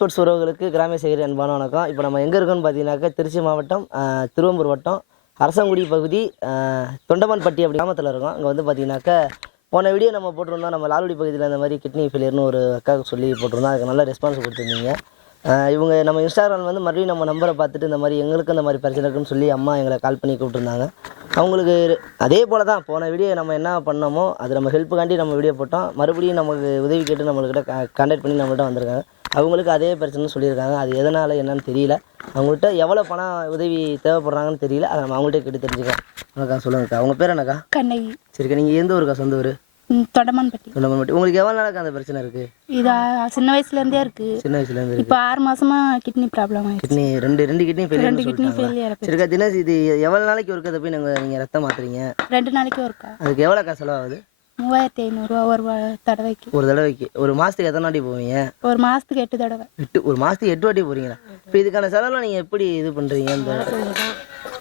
Sports உறவுகளுக்கு கிராமிய சேகரி அன்பான வணக்கம். இப்போ நம்ம எங்கே இருக்கோம்னு பார்த்தீங்கன்னாக்கா திருச்சி மாவட்டம் திருவம்பூர் வட்டம் அரசங்குடி பகுதி தொண்டமான்பட்டி அப்படி கிராமத்தில் இருக்கோம். அங்கே வந்து பார்த்தீங்கன்னாக்கா போன வீடியோ நம்ம போட்டிருந்தோம். நம்ம லால்குடி பகுதியில் இந்த மாதிரி கிட்னி ஃபெயிலியர்னு ஒரு அக்காவுக்கு சொல்லி போட்டிருந்தோம். அதுக்கு நல்ல ரெஸ்பான்ஸ் கொடுத்துருந்தீங்க. இவங்க நம்ம இன்ஸ்டாகிராம் வந்து மறுபடியும் நம்ம நம்பரை பார்த்துட்டு இந்த மாதிரி எங்களுக்கு இந்த மாதிரி பிரச்சனை இருக்குன்னு சொல்லி அம்மா எங்களை கால் பண்ணி கூப்பிட்டுருந்தாங்க. அவங்களுக்கு அதே போல் தான் போன வீடியோ நம்ம என்ன பண்ணோமோ அது நம்ம ஹெல்ப்புக்காண்டி நம்ம வீடியோ போட்டோம். மறுபடியும் நமக்கு உதவி கேட்டு நம்மள்கிட்ட கான்டாக்ட் பண்ணி நம்மள்கிட்ட வந்திருக்காங்க. அவங்களுக்கு அதே பிரச்சனை சொல்லியிருக்காங்க. அது எதனால் என்னன்னு தெரியல. அவங்கள்ட்ட எவ்வளோ பணம் உதவி தேவைப்படுறாங்கன்னு தெரியல. அதை நம்ம அவங்கள்ட்ட கேட்டு தெரிஞ்சுக்கலாம். அக்கா சொல்லுங்கக்கா, அவங்க பேர் என்னக்கா? கண்ணகி. சரிக்கா, நீங்கள் எந்த ஊருக்கா? சொந்த ஊர் தொண்டமான்பட்டி. தொண்டமான்பட்டி. உங்களுக்கு எவ்வளோ நாளுக்கு அந்த பிரச்சனை இருக்குது? இது சின்ன வயசுலேருந்தே இருக்குது. சின்ன வயசுலேருந்து இப்போ 6 மாசமா கிட்னி ப்ராப்ளம் ஆயிடுச்சு. கிட்னி ரெண்டு கிட்னி ஃபெயிலியர். சரிக்கா, தினேஷ் இது எவ்வளோ நாளைக்கு ஒருக்கா போய் நீங்கள் ரத்தம் மாற்றுறீங்க? 2 நாளைக்கு ஒருக்கா. அதுக்கு எவ்வளோக்கா செலவாகுது? 3500 ஒரு தடவைக்கு. ஒரு தடவைக்கு. ஒரு மாதத்துக்கு எத்தனை வாட்டி போவீங்க? ஒரு மாதத்துக்கு 8 தடவை. ஒரு மாதத்துக்கு 8 வாட்டி போகிறீங்களா? இப்போ இதுக்கான செலவுலாம் நீங்கள் எப்படி இது பண்ணுறீங்க? இந்த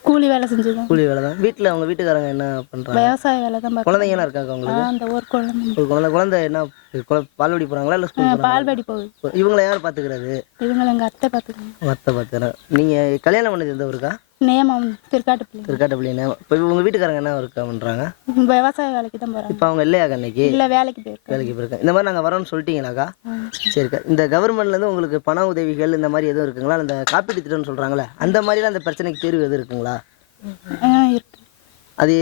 கூலி வேலை செஞ்சுதான். கூலி வேலை தான். வீட்டில் அவங்க வீட்டுக்காரங்க என்ன பண்ணுறாங்க? விவசாய வேலை தான். குழந்தைங்கலாம் இருக்காங்க உங்களுக்கு? அந்த ஒரு குழந்தை. ஒரு குழந்தை என்ன பால்வாடி போகிறாங்களா இல்லை ஸ்கூல்? பால்வாடி போகுது. இவங்களை யார் பார்த்துக்கிறது? இவங்களை எங்கள் அத்தை பார்த்துக்கணும். அத்தை பார்த்துக்கிறேன். நீங்கள் கல்யாணம் பண்ணது எந்த ஊருக்கா? நேமம் திருக்காட்டுப்பள்ளி. திருக்காட்டுப்பள்ளி நேமம். இப்போ உங்கள் வீட்டுக்காரங்க என்ன ஒர்க்கா பண்ணுறாங்க? விவசாய வேலைக்கு தான் போகிறாங்க. இப்போ அவங்க இல்லையா அன்னைக்கு? இல்லை, வேலைக்கு போயிருக்காங்க. வேலைக்கு போயிருக்கேன். இந்த மாதிரி நாங்கள் வரோம்னு சொல்லிட்டீங்களாக்கா? சரிக்கா. இந்த கவர்மெண்ட்லேருந்து உங்களுக்கு பண உதவிகள் இந்த மாதிரி எதுவும் இருக்குங்களா? இந்த காப்பீட்டு திட்டம்னு சொல்கிறாங்களே அந்த மாதிரிலாம் அந்த பிரச்சனைக்கு தீர்வு எதுவும் இருக்குங்களா? இருக்கு. அது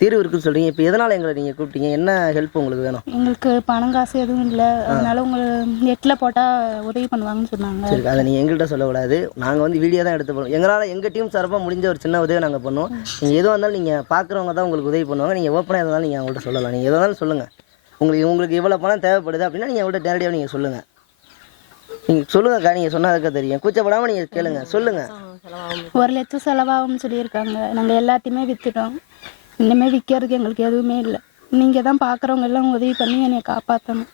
தீர்வு இருக்குன்னு சொல்கிறீங்க. இப்போ எதனால் எங்களை நீங்கள் கூப்பிட்டீங்க? என்ன ஹெல்ப் உங்களுக்கு வேணும்? எங்களுக்கு பணம் காசு எதுவும் இல்லை. அதனால உங்களுக்கு நெட்டில் போட்டால் உதவி பண்ணுவாங்கன்னு சொன்னாங்க. சரி, அதை நீங்கள் எங்கள்கிட்ட சொல்லக்கூடாது. நாங்கள் வந்து வீடியோ தான் எடுத்து போடுவோம். எங்களால் எங்கள் டீம் சார்பாக முடிஞ்ச ஒரு சின்ன உதவி நாங்கள் பண்ணுவோம். நீங்கள் எதுவாக இருந்தாலும் நீங்கள் பார்க்குறவங்க தான் உங்களுக்கு உதவி பண்ணுவாங்க. நீங்கள் ஓப்பனாக எதுனாலும் நீங்கள் அவங்கள்ட்ட சொல்லலாம். நீங்கள் எதாக இருந்தாலும் சொல்லுங்கள். உங்களுக்கு இவ்வளோ பணம் தேவைப்படுது அப்படின்னா நீங்கள் அவங்கள்ட்ட நேரடியாக நீங்கள் சொல்லுங்கள். நீங்கள் சொல்லுங்கக்கா. நீங்கள் சொன்னால் அதுக்காக தெரியும். கூச்சப்படாமல் நீங்கள் கேளுங்க, சொல்லுங்கள். 1 லட்சம் செலவாகும்னு சொல்லியிருக்காங்க. நாங்கள் எல்லாத்தையுமே விற்றுட்டோம். இனிமேல் விற்கிறதுக்கு எங்களுக்கு எதுவுமே இல்லை. நீங்கள் தான் பார்க்குறவங்க எல்லாம் உதவி பண்ணி என்னை காப்பாற்றணும்.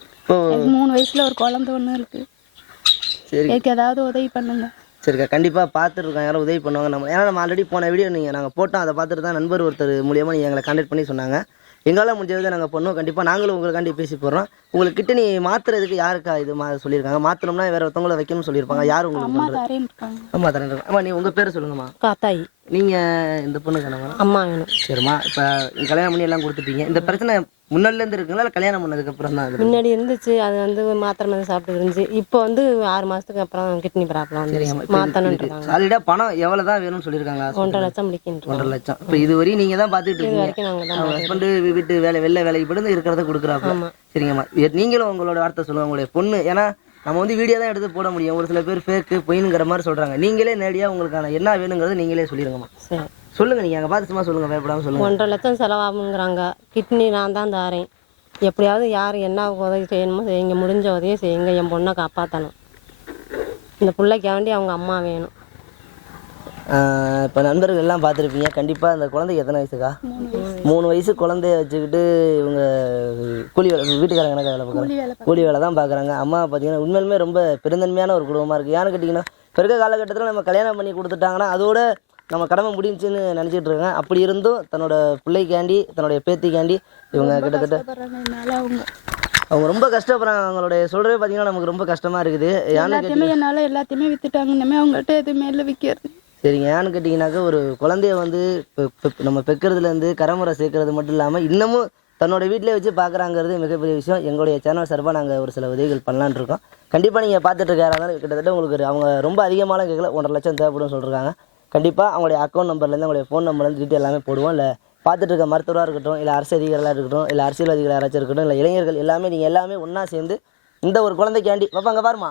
எனக்கு 3 வயசில் ஒரு குழந்தை ஒன்று இருக்குது. சரி, எனக்கு ஏதாவது உதவி பண்ணுங்க. சரிக்கா. கண்டிப்பாக பார்த்துருக்கோம். யாரும் உதவி பண்ணுவாங்க. நம்ம ஆல்ரெடி போன வீடியோ நாங்கள் போட்டோம். அதை பார்த்துட்டு தான் நண்பர் ஒருத்தர் மூலியமாக நீங்கள் எங்களை கான்டாக்ட் பண்ணி சொன்னாங்க. எங்களால் முடிஞ்சதை நாங்கள் பண்ணுவோம். கண்டிப்பாக நாங்களும் உங்களுக்காண்டி பேசி போடுறோம். உங்களுக்கு கிட்ட நீ மாற்றுறதுக்கு யாருக்கா இது சொல்லியிருக்காங்க? மாற்றணும்னா வேறு ஒருத்தவங்கள வைக்கணும்னு சொல்லியிருப்பாங்க. யார் உங்களுக்கு? அம்மா தரேன். அம்மா, நீ உங்கள் பேரை சொல்லுங்கம்மா. காத்தாயி. நீங்கள் இந்த பொண்ணுக்கு என்னம்மா? அம்மா வேணும். சரிம்மா. இப்போ கல்யாணம் பண்ணி எல்லாம் கொடுத்துட்டீங்க. இந்த பிரச்சனை முன்னாடிலேருந்து இருக்குங்களா இல்லை கல்யாணம் பண்ணதுக்கப்புறம் தான்? அது முன்னாடி இருந்துச்சு. அது வந்து மாத்திரை மாதிரி சாப்பிட்டு இருந்துச்சு. இப்போ வந்து 6 மாதத்துக்கு அப்புறம் கிட்னி ப்ராப்ளம் வந்து மாற்றணுன்றாங்க. சாலிடாக பணம் எவ்வளோ தான் வேணும்னு சொல்லியிருக்காங்க? 1.5 லட்சம் முடிக்கின்றோம். 1.5 லட்சம். இப்போ இது வரையும் நீங்கள் தான் பார்த்துட்டு இருக்கீங்க. வரைக்கும் நாங்கள் தான் ஹஸ்பண்டு வீட்டு வெளில வேலைக்கு போயிட்டு இருக்கிறத கொடுக்குறாப்பா. சரிங்கம்மா. நீங்களும் உங்களோட வார்த்தை சொல்லுங்கள். உங்களுடைய பொண்ணு, ஏன்னா நம்ம வந்து வீடியோ தான் எடுத்து போட முடியும். ஒரு சில பேர் ஃபேக்கு பொயினுங்கிற மாதிரி சொல்கிறாங்க. நீங்களே நேரடியாக உங்களுக்கான என்ன வேணுங்கிறது நீங்களே சொல்லிடுங்கம்மா. சரி, சொல்லுங்கள். நீங்கள் அங்கே பார்த்து சும்மா சொல்லுங்கள், பயப்படாமல் சொல்லுங்கள். 1.5 லட்சம் செலவாகுங்கிறாங்க. கிட்னி நான் தான் தாரேன். எப்படியாவது யார் என்ன உதவி செய்யணுமோ செய்யுங்க. முடிஞ்ச உதவியை செய்யுங்க. என் பொண்ணை காப்பாற்றணும். இந்த பிள்ளைக்கு வேண்டி அவங்க அம்மா வேணும். இப்போ நண்பர்கள் எல்லாம் பார்த்துருப்பீங்க. கண்டிப்பாக அந்த குழந்தைக்கு எத்தனை வயசுக்கா? 3 வயசு குழந்தைய வச்சுக்கிட்டு இவங்க கூலி வேலை, வீட்டுக்காரங்க கணக்காக வேலை பார்க்குறாங்க. கூலி வேலை தான் பார்க்குறாங்க. அம்மா பார்த்தீங்கன்னா உண்மையிலுமே ரொம்ப பெருந்தன்மையான ஒரு குடும்பமாக இருக்குது. ஏன்னு கேட்டிங்கன்னா இப்போ இருக்க காலகட்டத்தில் நம்ம கல்யாணம் பண்ணி கொடுத்துட்டாங்கன்னா அதோட நம்ம கடமை முடிஞ்சுன்னு நினச்சிட்டு இருக்காங்க. அப்படி இருந்தும் தன்னோட பிள்ளைக்காண்டி, தன்னுடைய பேத்திக்காண்டி இவங்க கிட்டத்தட்ட அவங்க ரொம்ப கஷ்டப்படுறாங்க. அவங்களுடைய சொல்கிறதே பார்த்தீங்கன்னா நமக்கு ரொம்ப கஷ்டமாக இருக்குது. என்னால் எல்லாத்தையுமே விற்றுட்டாங்க. இனிமேல் அவங்கள்ட்ட எதுவுமே இல்லை விற்கிறது. சரிங்க. ஏன்னு கேட்டிங்கனாக்கா ஒரு குழந்தைய வந்து நம்ம பெக்கிறதுலேருந்து கரைமுறை சேர்க்கறது மட்டும் இல்லாமல் இன்னமும் தன்னோட வீட்டிலே வச்சு பார்க்குறாங்கிறது மிகப்பெரிய விஷயம். எங்களுடைய சேனல் சார்பாக நாங்கள் ஒரு சில உதவிகள் பண்ணலான்னு இருக்கோம். கண்டிப்பாக நீங்கள் பார்த்துட்டு இருக்காங்க. கிட்டத்தட்ட உங்களுக்கு அவங்க ரொம்ப அதிகமான கேட்கல, 1.5 லட்சம் தேவைப்படும் சொல்லியிருக்காங்க. கண்டிப்பாக அவங்களுடைய அக்கௌண்ட் நம்பர்லேருந்து அவங்களுடைய ஃபோன் நம்பர்லேருந்து டீட்டெயில் எல்லாமே போடுவோம். இல்லை பார்த்துட்டு இருக்க மருத்துவராக இருக்கட்டும், இல்லை அரசு அதிகாரிகளாக இருக்கட்டும், இல்லை அரசியல்வாதிகள் யாராச்சும் இருக்கட்டும், இல்லை இளைஞர்கள் எல்லாமே நீங்கள் எல்லாமே ஒன்றா சேர்ந்து இந்த ஒரு குழந்தைக்காண்டி பாப்பாங்க பாருமா,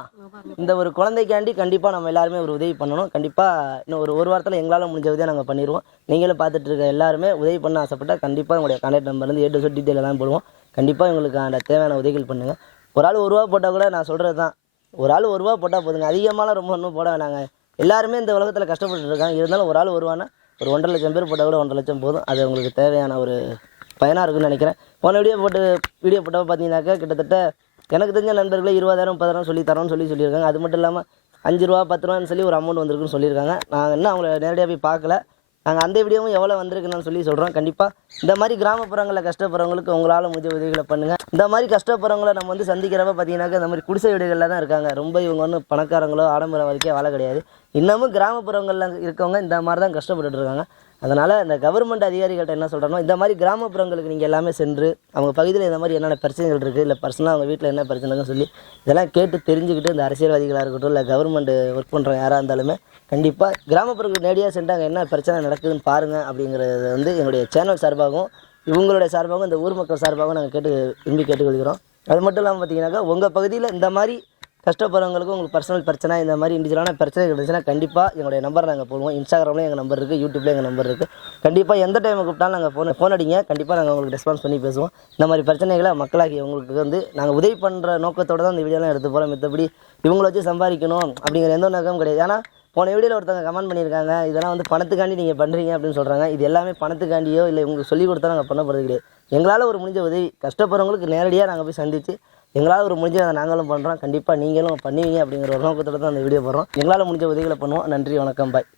இந்த ஒரு குழந்தைக்காண்டி கண்டிப்பாக நம்ம எல்லாருமே ஒரு உதவி பண்ணணும். கண்டிப்பாக இன்னும் ஒரு வாரத்தில் எங்களால் முடிஞ்ச உதவியாக நாங்கள் பண்ணிடுவோம். நீங்களும் பார்த்துட்டு இருக்க எல்லாருமே உதவி பண்ண ஆசைப்பட்டால் கண்டிப்பாக உங்களுடைய கான்டாக்ட் நம்பர்லேருந்து A to Z டீட்டெயில் எல்லாம் போடுவோம். கண்டிப்பாக உங்களுக்கு அந்த தேவையான உதவிகள் பண்ணுங்கள். ஒரு ஆள் 1 ரூபா போட்டால் கூட நான் சொல்கிறது தான், ஒரு ஆள் 1 ரூபா போட்டால் போதுங்க. அதிகமாலாம் ரொம்ப ஒன்றும் போட வேணாங்க. எல்லாருமே இந்த உலகத்தில் கஷ்டப்பட்டு இருக்காங்க. இருந்தாலும் ஒரு ஆள் 1 ரூபானா ஒரு 1.5 லட்சம் பேர் போட்டால் கூட 1.5 லட்சம் போதும். அது உங்களுக்கு தேவையான ஒரு பயனாக இருக்குன்னு நினைக்கிறேன். போன வீடியோ போட்டப்போ பார்த்தீங்கன்னாக்கா கிட்டத்தட்ட எனக்கு தெரிஞ்ச நண்பர்களே 20,000 30,000 சொல்லி தரோன்னு சொல்லியிருக்காங்க. அது மட்டும் இல்லாமல் 5 ரூபா 10 ரூபான்னு சொல்லி ஒரு அமௌண்ட் வந்திருக்குன்னு சொல்லியிருக்காங்க. நான் இன்னும் அவங்கள நேரடியாக போய் பார்க்கல. நாங்கள் அந்த வீடியோவும் எவ்வளோ வந்திருக்குன்னு சொல்லி சொல்கிறோம். கண்டிப்பாக இந்த மாதிரி கிராமப்புறங்களில் கஷ்டப்படுறவங்களுக்கு உங்களால் முடிஞ்ச உதவிகளை பண்ணுங்கள். இந்த மாதிரி கஷ்டப்படுறவங்கள நம்ம வந்து சந்திக்கிறப்ப பார்த்தீங்கன்னாக்கா இந்த மாதிரி குடிசை வீடுகளில் தான் இருக்காங்க. ரொம்ப இவங்க ஒன்றும் பணக்காரங்களோ ஆடம்பர வாழ்க்கையே வாழ கிடையாது. இன்னமும் கிராமப்புறங்களில் இருக்கவங்க இந்த மாதிரி தான் கஷ்டப்பட்டுட்டு இருக்காங்க. அதனால் இந்த கவர்மெண்ட் அதிகாரிகள்கிட்ட என்ன சொல்கிறோன்னா, இந்த மாதிரி கிராமப்புறங்களுக்கு நீங்கள் எல்லாமே சென்று அவங்க பகுதியில் இந்த மாதிரி என்னென்ன பிரச்சனைகள் இருக்குது, இல்லை பர்சனலாக அவங்க வீட்டில் என்ன பிரச்சனைன்னு சொல்லி இதெல்லாம் கேட்டு தெரிஞ்சுக்கிட்டு இந்த அரசியல்வாதிகளாக இருக்கட்டும், இல்லை கவர்மெண்ட் ஒர்க் பண்ணுறவங்க யாராக இருந்தாலுமே கண்டிப்பாக கிராமப்புறங்களுக்கு நேரடியாக சென்றாங்க என்ன பிரச்சனை நடக்குதுன்னு பாருங்கள். அப்படிங்கிறது வந்து என்னுடைய சேனல் சார்பாகவும் இவங்களுடைய சார்பாகவும் இந்த ஊர் மக்கள் சார்பாகவும் நாங்கள் கேட்டுக்கொள்கிறோம். அது மட்டும் இல்லாமல் பார்த்தீங்கன்னாக்கா உங்கள் பகுதியில் இந்த மாதிரி கஷ்டப்படுறவங்களுக்கும் உங்களுக்கு பர்சனல் பிரச்சனை இந்த மாதிரி இண்டிவிஜுவலான பிரச்சனைகள் இருந்துச்சுன்னா கண்டிப்பாக எங்களுடைய நம்பரை நாங்கள் போடுவோம். இன்ஸ்டாகிராம்லேயும் எங்கள் நம்பர் இருக்குது, யூடியூப்லேயும் எங்கள் நம்பர் இருக்குது. கண்டிப்பாக எந்த டைமை கூப்பிட்டாலும் நாங்கள் ஃபோன் அடிங்க. கண்டிப்பாக நாங்கள் உங்களுக்கு ரெஸ்பான்ஸ் பண்ணி பேசுவோம். இந்த மாதிரி பிரச்சனைகளை மக்களாகி உங்களுக்கு வந்து நாங்கள் உதவி பண்ணுற நோக்கத்தோடு தான் இந்த வீடியோலாம் எடுத்து போகிறோம். மற்றபடி இவங்களை வச்சு சம்பாதிக்கணும் அப்படிங்கிற எந்த நோக்கமும் கிடையாது. ஏன்னா போன வீடியோவில் ஒருத்தவங்க கமெண்ட் பண்ணியிருக்காங்க, இதெல்லாம் வந்து பணத்துக்காண்டி நீங்கள் பண்ணுறீங்க அப்படின்னு சொல்கிறாங்க. இது எல்லாமே பணத்துக்காண்டியோ இல்லை உங்களுக்கு சொல்லிக் கொடுத்தா நாங்கள் பண்ண போகிறது கிடையாது. எங்களால் ஒரு முடிஞ்ச உதவி கஷ்டப்படுறவங்களுக்கு நேரடியாக நாங்கள் போய் சந்தித்து எங்களால் ஒரு முடிஞ்ச அதை நாங்களும் பண்ணுறோம். கண்டிப்பாக நீங்களும் பண்ணுவீங்க அப்படிங்கிற ஒரு நோக்கத்தோடு தான் அந்த வீடியோ போடுறோம். எங்களால் முடிஞ்ச உதவிகளை பண்ணுவோம். நன்றி, வணக்கம், பாய்.